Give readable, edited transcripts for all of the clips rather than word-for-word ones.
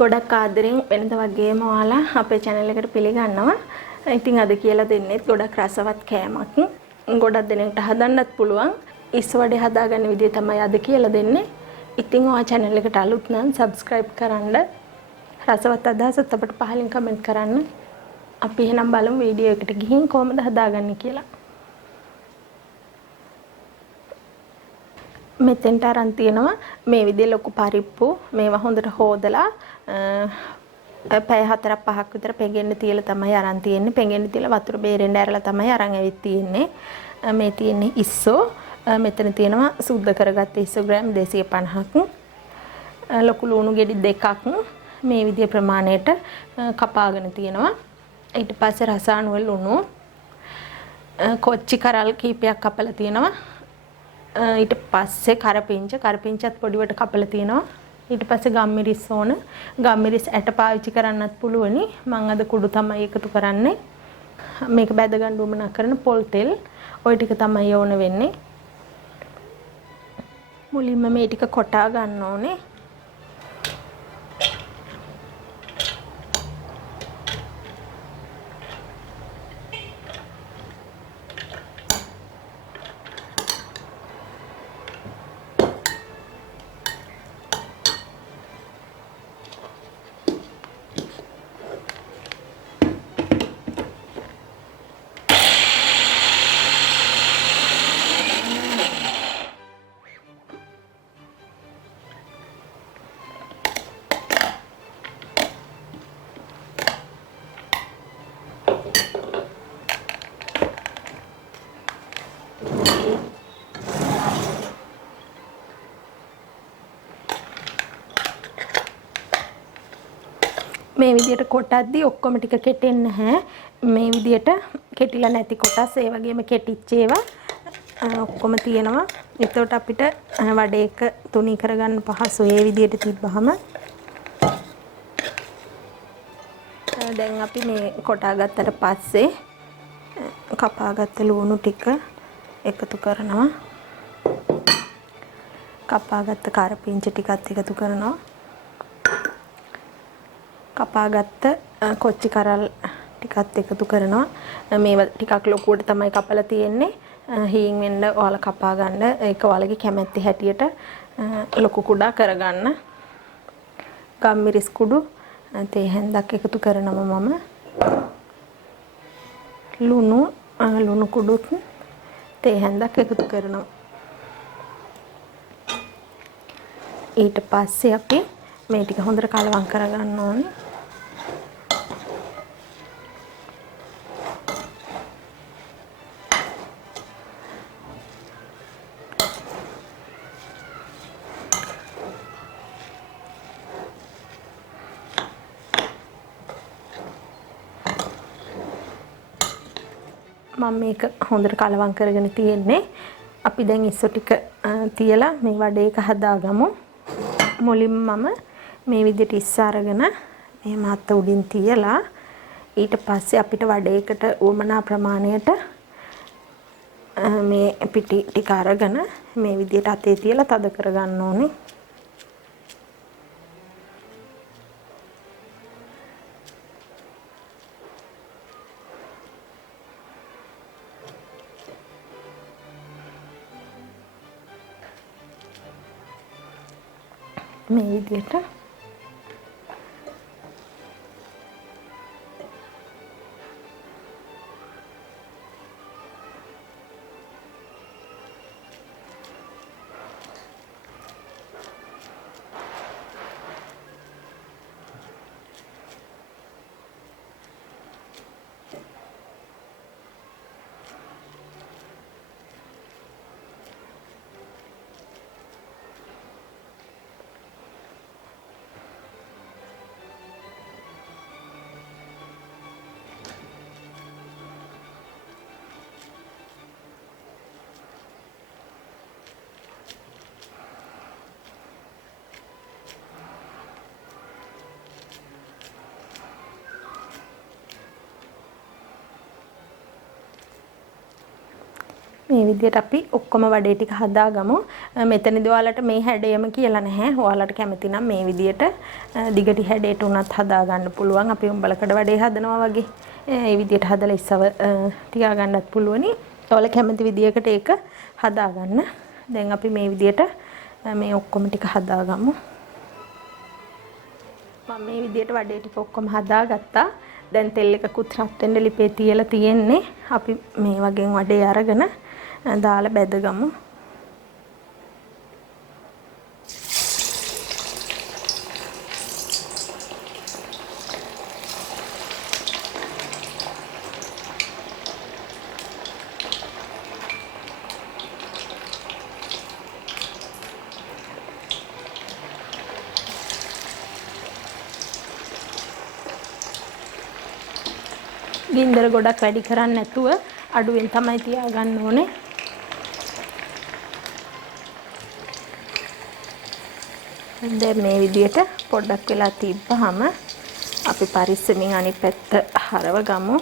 ගොඩක් ආදරෙන් වෙනද වගේම ඔයාලා අපේ channel එකට පිළිගන්නවා. ඉතින් අද කියලා දෙන්නේ ගොඩක් රසවත් කෑමක්. ගොඩක් දෙනෙක්ට හදන්නත් පුළුවන්. ඉස් වඩේ හදාගන්න විදිය තමයි අද කියලා දෙන්නේ. ඉතින් ඔයා channel එකට අලුත් නම් subscribe කරන්න. රසවත් අදහසත් අපිට පහලින් comment කරන්න. අපි එහෙනම් බලමු වීඩියෝ එකට ගිහින් කොහොමද හදාගන්නේ කියලා. මෙතෙන්ට අරන් තියෙනවා මේ විදිහේ ලොකු පරිප්පු මේවා හොඳට හොදලා පැය 4-5ක් විතර පෙඟෙන්න තියලා තමයි අරන් තියෙන්නේ. පෙඟෙන්න තියලා වතුර බේරෙන්න ඇරලා තමයි අරන් ඇවිත් තියෙන්නේ. මේ තියෙන්නේ ඉස්සෝ. මෙතන තියෙනවා සුද්ධ කරගත්ත ඉස්සෝ ග්‍රෑම් 250ක්. ලොකු ලුණු ගෙඩි දෙකක් මේ විදිහේ ප්‍රමාණයට කපාගෙන තියෙනවා. ඊට පස්සේ රසායන ලුණු කොච්චි කරල් කීපයක් කපලා තියෙනවා. ඊට පස්සේ කරපිංචත් පොඩිවට කපලා තියෙනවා. ඊට පස්සේ ගම්මිරිස් ඕන. ගම්මිරිස් ඇට පාවිච්චි කරන්නත් පුළුවනි. මම අද කුඩු තමයි එකතු කරන්නේ. මේක බැද ගන්න උවමනා කරන පොල් තෙල්. ওই ටික තමයි ඕන වෙන්නේ. මුලින්ම මේ ටික කොටා ගන්න ඕනේ. මේ විදියට කොටද්දි ඔක්කොම ටික කෙටෙන්නේ නැහැ. මේ විදියට කෙටිලා නැති කොටස් ඒ වගේම කෙටිච්ච ඒවා ඔක්කොම තියෙනවා. එතකොට අපිට වඩේ එක තුනී කරගන්න පහසුයි. ඒ විදියට තිබ්බහම දැන් අපි මේ කොටා ගත්තට පස්සේ කපාගත්ත ලුණු ටික එකතු කරනවා. කපාගත්ත කරපිංච ටිකත් එකතු කරනවා. කපාගත්ත කොච්චි කරල් ටිකත් එකතු කරනවා. මේවා ටිකක් ලොකුවට තමයි කපලා තියෙන්නේ. හීන් වෙන්න ඔයාලා කපා ගන්න. ඒක ඔයාලගේ කැමැත්ත හැටියට ලොකු කුඩා කරගන්න. ගම්මිරිස් කුඩු තේ හැන්දක් එකතු කරනවා මම. ලුණු කුඩුත් තේ හැන්දක් එකතු කරනවා. ඊට පස්සේ අපි මේ ටික හොඳට කලවම් කරගන්න ඕනේ. මම මේක හොඳට කලවම් කරගෙන තියෙන්නේ. අපි දැන් ඉස්සෝ ටික තියලා මේ වඩේ එක හදාගමු. මුලින්ම මම මේ විදිහට ඉස්ස අරගෙන මේ මාත් උඩින් තියලා ඊට පස්සේ අපිට වඩේකට උවමනා ප්‍රමාණයට මේ පිටි ටික අරගෙන මේ විදිහට අතේ තියලා තද කරගන්න ඕනේ. මේ විදිහට මේ විදිහට අපි ඔක්කොම වඩේ ටික හදාගමු. මෙතනදී ඔයාලට මේ හැඩයම කියලා නැහැ. ඔයාලට කැමති නම් මේ විදිහට දිගටි හැඩයට උනත් හදා ගන්න පුළුවන්. අපි උඹලකඩ වඩේ හදනවා වගේ. මේ විදිහට හදලා ඉස්සව තියා ගන්නත් පුළුවනි. ඔයාලා කැමති විදිහකට ඒක හදා ගන්න. දැන් අපි මේ විදිහට මේ ඔක්කොම ටික හදාගමු. මම මේ විදිහට වඩේ ටික ඔක්කොම හදාගත්තා. දැන් තෙල් එකකුත් රත් වෙන්න ලිපේ තියලා තියෙන්නේ. අපි මේ වගේ වඩේ අරගෙන දාලා බැදගමු. ගින්දර ගොඩක් වැඩි කරන්නේ නැතුව අඩුවෙන් තමයි තියාගන්න ඕනේ. දැන් මේ විදිහට පොඩ්ඩක් වෙලා තිබ්බහම අපි පරිස්සමින් අනිත් පැත්ත හරව ගමු.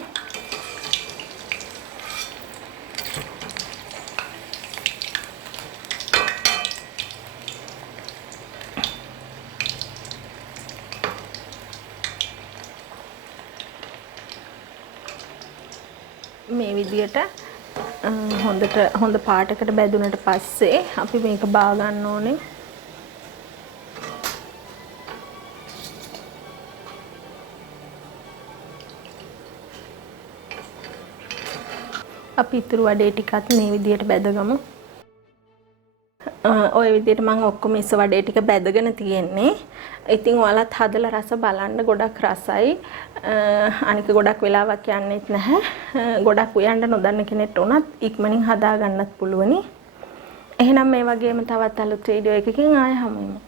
මේ විදිහට හොඳ පාටකට බැදුනට පස්සේ අපි මේක බා ගන්න ඕනේ. අපි ඉතුරු වඩේ ටිකත් මේ විදිහට බැදගමු. ඔය විදිහට මම ඔක්කොම ඉස්ස වඩේ ටික බැදගෙන තියෙන්නේ. ඉතින් ඔයාලත් හදලා රස බලන්න ගොඩක් රසයි. අනික ගොඩක් වෙලාවක් යන්නෙත් නැහැ. ගොඩක් උයන්න නොදන්න කෙනෙක්ට උනත් ඉක්මනින් හදා ගන්නත් පුළුවනි. එහෙනම් මේ වගේම තවත් අලුත් වීඩියෝ එකකින් ආයෙ හමු වෙමු.